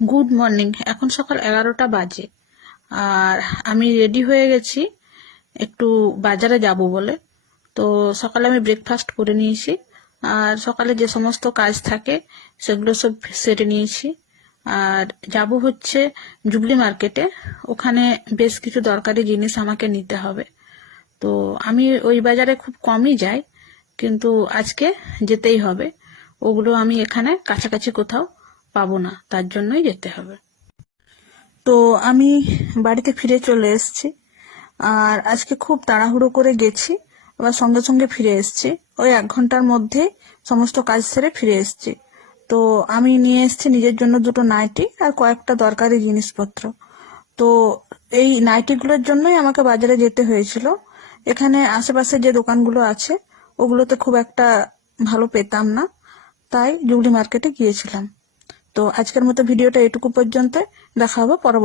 Good morning. এখন সকাল 11টা বাজে আর আমি রেডি হয়ে গেছি একটু বাজারে যাব বলে। তো সকালে আমি ব্রেকফাস্ট করে নিয়েছি আর সকালে যে সমস্ত কাজ থাকে সেগুলো সব সেরে নিয়েছি। আর যাব হচ্ছে জুবলি মার্কেটে, ওখানে বেশ কিছু দরকারি জিনিস আমাকে নিতে হবে। তো আমি ওই বাজারে খুব কমই যাই, কিন্তু আজকে যেতেই হবে। ওগুলো আমি এখানে কাছাকাছি কোথাও পাবো না, তার জন্যই যেতে হবে। তো আমি বাড়িতে ফিরে চলে এসেছি আর আজকে খুব তাড়াহুড়ো করে গেছি, আবার সঙ্গে সঙ্গে ফিরে এসেছি। ওই 1 ঘন্টার মধ্যে সমস্ত কাজ সেরে ফিরে এসেছি। তো আমি নিয়ে এসেছি নিজের জন্য 2টো নাইটি আর কয়েকটা দরকারি জিনিসপত্র। তো এই নাইটিগুলোর জন্যই আমাকে বাজারে যেতে হয়েছিল। এখানে আশেপাশে যে দোকানগুলো আছে ওগুলোতে খুব একটা ভালো পেতাম না, তাই জুবলি মার্কেটে গিয়েছিলাম। তো আজকের মতো ভিডিওটা এটুকু পর্যন্ত। দেখা হবে পরবর্তী